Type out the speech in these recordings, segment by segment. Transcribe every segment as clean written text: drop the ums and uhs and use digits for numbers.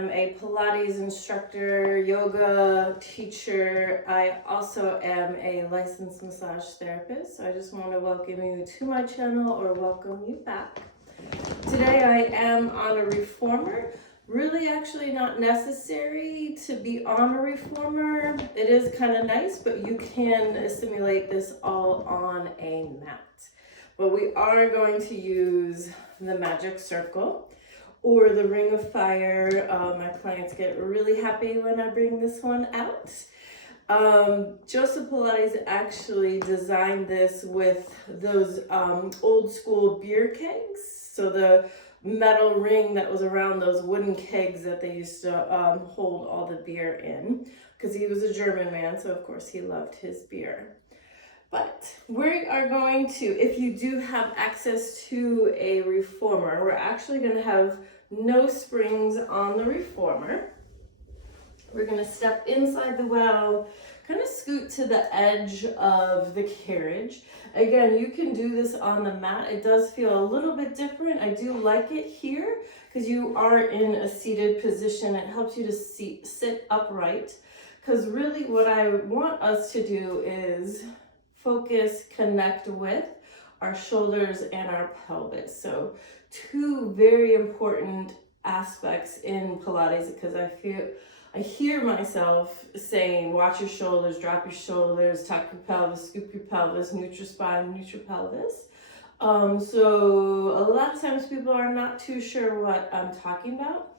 I'm a Pilates instructor, yoga teacher. I also am a licensed massage therapist. So I just want to welcome you to my channel or welcome you back. Today I am on a reformer. Really actually not necessary to be on a reformer. It is kind of nice, but you can simulate this all on a mat. But we are going to use the magic circle or the ring of fire. My clients get really happy when I bring this one out. Joseph Pilates actually designed this with those old school beer kegs. So the metal ring that was around those wooden kegs that they used to hold all the beer in, because he was a German man, so of course he loved his beer. But we are going to, if you do have access to a reformer, we're actually going to have no springs on the reformer. We're going to step inside the well, kind of scoot to the edge of the carriage. Again, you can do this on the mat. It does feel a little bit different. I do like it here because you are in a seated position. It helps you to sit upright, because really what I want us to do is focus, connect with our shoulders and our pelvis. So two very important aspects in Pilates, because I hear myself saying, watch your shoulders, drop your shoulders, tuck your pelvis, scoop your pelvis, neutral spine, neutral pelvis. So a lot of times people are not too sure what I'm talking about.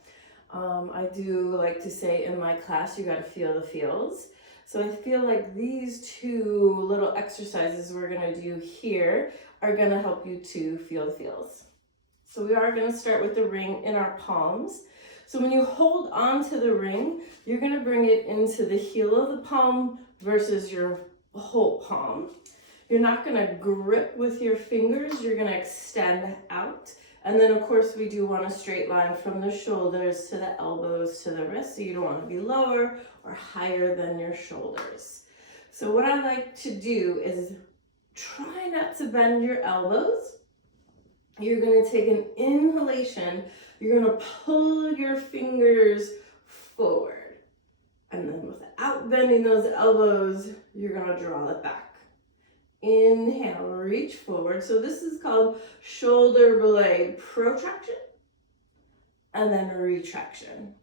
I do like to say in my class, you got to feel the feels. So I feel like these two little exercises we're going to do here are going to help you to feel the feels. So we are going to start with the ring in our palms. So when you hold on to the ring, you're going to bring it into the heel of the palm versus your whole palm. You're not going to grip with your fingers. You're going to extend out. And then, of course, we do want a straight line from the shoulders to the elbows to the wrist. So you don't want to be lower or higher than your shoulders. So what I like to do is try not to bend your elbows. You're going to take an inhalation. You're going to pull your fingers forward. And then without bending those elbows, you're going to draw it back. Inhale, reach forward. So this is called shoulder blade protraction and then retraction.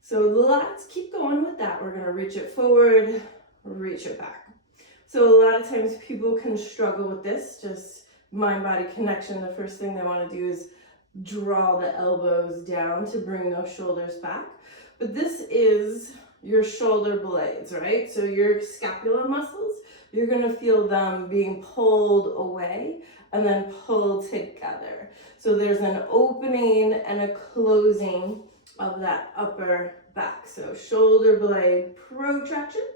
So let's keep going with that. We're going to reach it forward, reach it back. So a lot of times people can struggle with this, just mind-body connection. The first thing they want to do is draw the elbows down to bring those shoulders back. But this is your shoulder blades, right? So your scapular muscles, you're going to feel them being pulled away and then pulled together. So there's an opening and a closing of that upper back. So shoulder blade protraction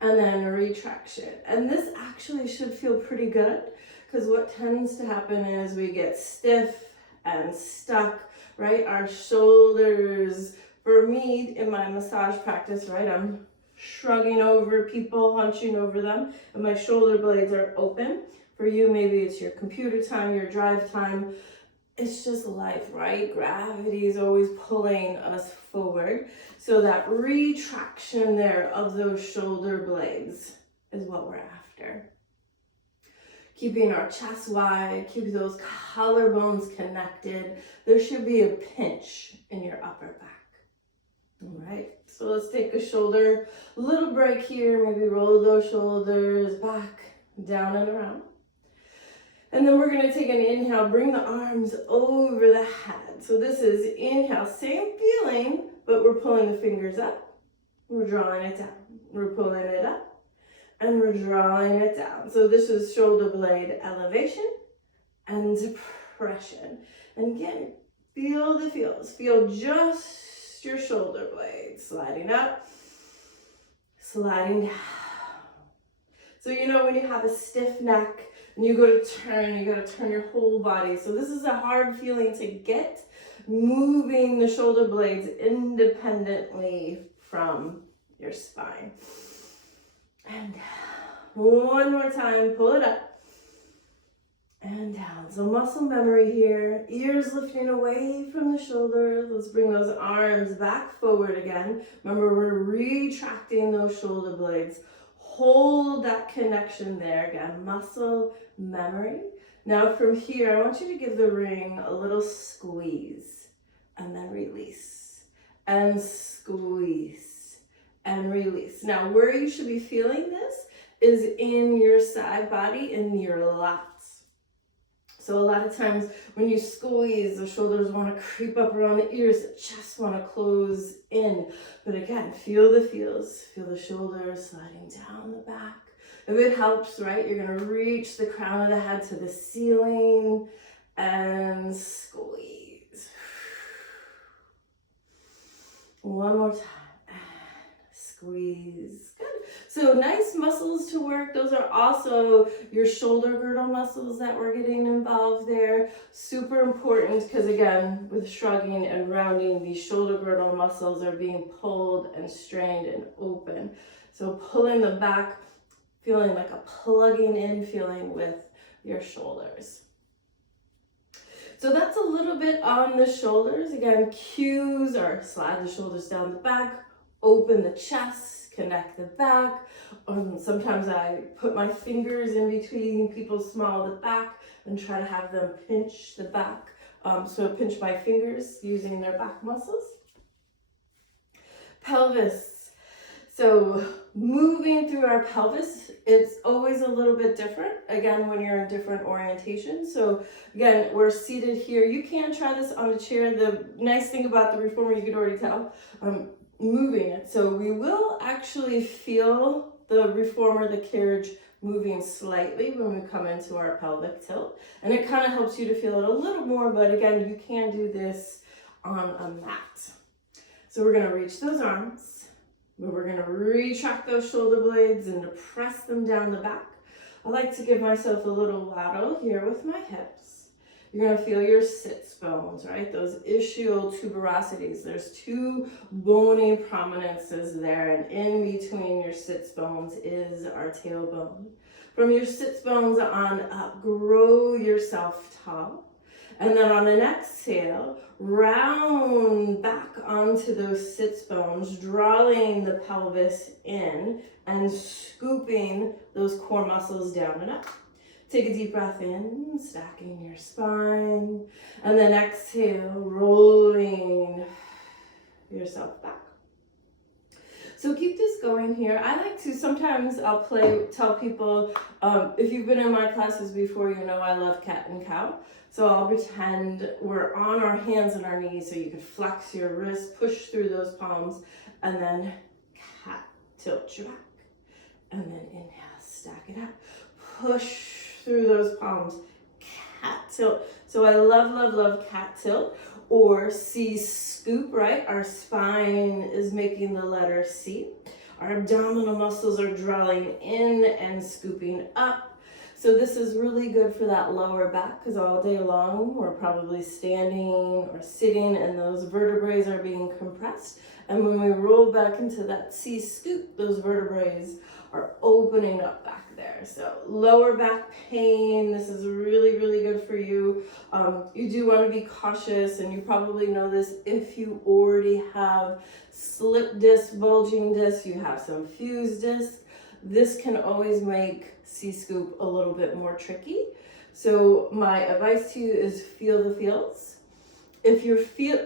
and then retraction. And this actually should feel pretty good, because what tends to happen is we get stiff and stuck, right? Our shoulders, for me in my massage practice, right, I'm shrugging over people, hunching over them, and my shoulder blades are open. For you, maybe it's your computer time, your drive time. It's just life, right? Gravity is always pulling us forward. So that retraction there of those shoulder blades is what we're after. Keeping our chest wide, keep those collarbones connected. There should be a pinch in your upper back. All right, so let's take a little break here. Maybe roll those shoulders back, down and around. And then we're going to take an inhale, bring the arms over the head. So this is inhale, same feeling, but we're pulling the fingers up. We're drawing it down. We're pulling it up and we're drawing it down. So this is shoulder blade elevation and depression. And again, feel the feels. Feel just your shoulder blades sliding up, sliding down. So you know when you have a stiff neck and you go to turn, you got to turn your whole body. So this is a hard feeling to get, moving the shoulder blades independently from your spine. And one more time, pull it up and down. So muscle memory here, ears lifting away from the shoulders. Let's bring those arms back forward again. Remember, we're retracting those shoulder blades. Hold that connection there again, muscle memory. Now from here, I want you to give the ring a little squeeze and then release and squeeze and release. Now where you should be feeling this is in your side body, in your lats. So a lot of times when you squeeze, the shoulders want to creep up around the ears, the chest want to close in. But again, feel the feels. Feel the shoulders sliding down the back. If it helps, right, you're going to reach the crown of the head to the ceiling and squeeze. One more time. Squeeze. Good. So nice muscles to work. Those are also your shoulder girdle muscles that we're getting involved there. Super important because again, with shrugging and rounding, these shoulder girdle muscles are being pulled and strained and open. So pulling them back, feeling like a plugging in feeling with your shoulders. So that's a little bit on the shoulders. Again, cues are slide the shoulders down the back, open the chest, connect the back. Sometimes I put my fingers in between people's small of the back and try to have them pinch the back. So pinch my fingers using their back muscles. Pelvis. So moving through our pelvis, it's always a little bit different, again, when you're in different orientations. So again, we're seated here. You can try this on a chair. The nice thing about the reformer, you could already tell, moving it. So we will actually feel the reformer, the carriage, moving slightly when we come into our pelvic tilt. And it kind of helps you to feel it a little more, but again, you can do this on a mat. So we're gonna reach those arms. We're going to retract those shoulder blades and to press them down the back. I like to give myself a little waddle here with my hips. You're going to feel your sits bones, right? Those ischial tuberosities. There's two bony prominences there, and in between your sits bones is our tailbone. From your sits bones on up, grow yourself tall. And then on an exhale, round back onto those sits bones, drawing the pelvis in and scooping those core muscles down and up. Take a deep breath in, stacking your spine, and then exhale, rolling yourself back. So keep this going here. I like to, sometimes I'll tell people, if you've been in my classes before, you know I love cat and cow. So I'll pretend we're on our hands and our knees so you can flex your wrist, push through those palms, and then cat, tilt your back. And then inhale, stack it up. Push through those palms, cat tilt. So I love, love, love cat tilt. Or C scoop, right? Our spine is making the letter C. Our abdominal muscles are drawing in and scooping up. So this is really good for that lower back because all day long we're probably standing or sitting and those vertebrae are being compressed. And when we roll back into that C scoop, those vertebrae are opening up back there. So lower back pain, this is really, really good for you. You do want to be cautious, and you probably know this if you already have slip disc, bulging disc, you have some fused disc. This can always make C-scoop a little bit more tricky. So my advice to you is feel the feels. If you're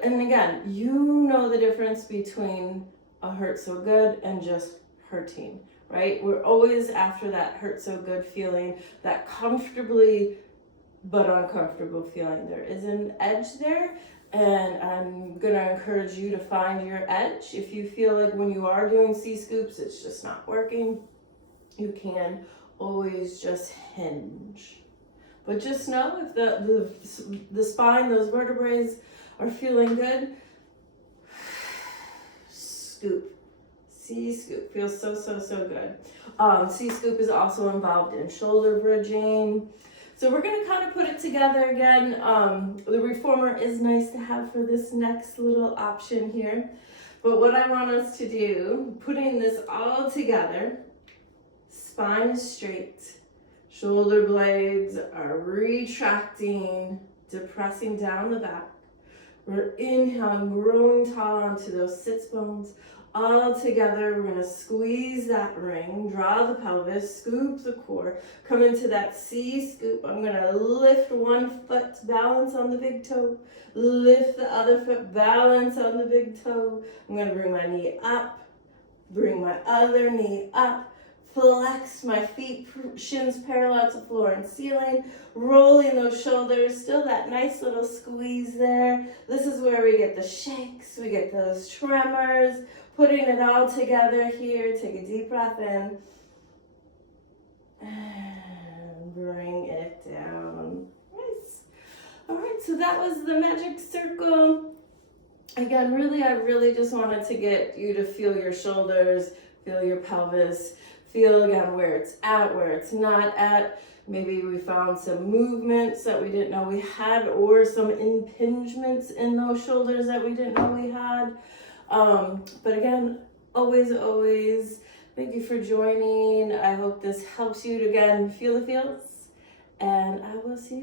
and again, you know the difference between a hurt so good and just hurting, right? We're always after that hurt so good feeling, that comfortably but uncomfortable feeling. There is an edge there, and I'm gonna encourage you to find your edge. If you feel like when you are doing C-scoops, it's just not working, you can always just hinge. But just know if the spine, those vertebrae are feeling good, scoop. C-scoop feels so, so, so good. C-scoop is also involved in shoulder bridging. So we're going to kind of put it together again. The reformer is nice to have for this next little option here. But what I want us to do, putting this all together, spine is straight, Shoulder blades are retracting, depressing down the back. We're inhaling, growing tall onto those sits bones. All together, we're gonna squeeze that ring, draw the pelvis, scoop the core, come into that C scoop. I'm gonna lift one foot, balance on the big toe, lift the other foot, balance on the big toe. I'm gonna bring my knee up, bring my other knee up, flex my feet, shins parallel to floor and ceiling, rolling those shoulders, still that nice little squeeze there. This is where we get the shakes, we get those tremors, putting it all together here. Take a deep breath in and bring it down. Nice. All right, so that was the magic circle. Again, I really just wanted to get you to feel your shoulders, feel your pelvis, feel again where it's at, where it's not at. Maybe we found some movements that we didn't know we had, or some impingements in those shoulders that we didn't know we had. But again, always, thank you for joining. I hope this helps you to, again, feel the feels, and I will see you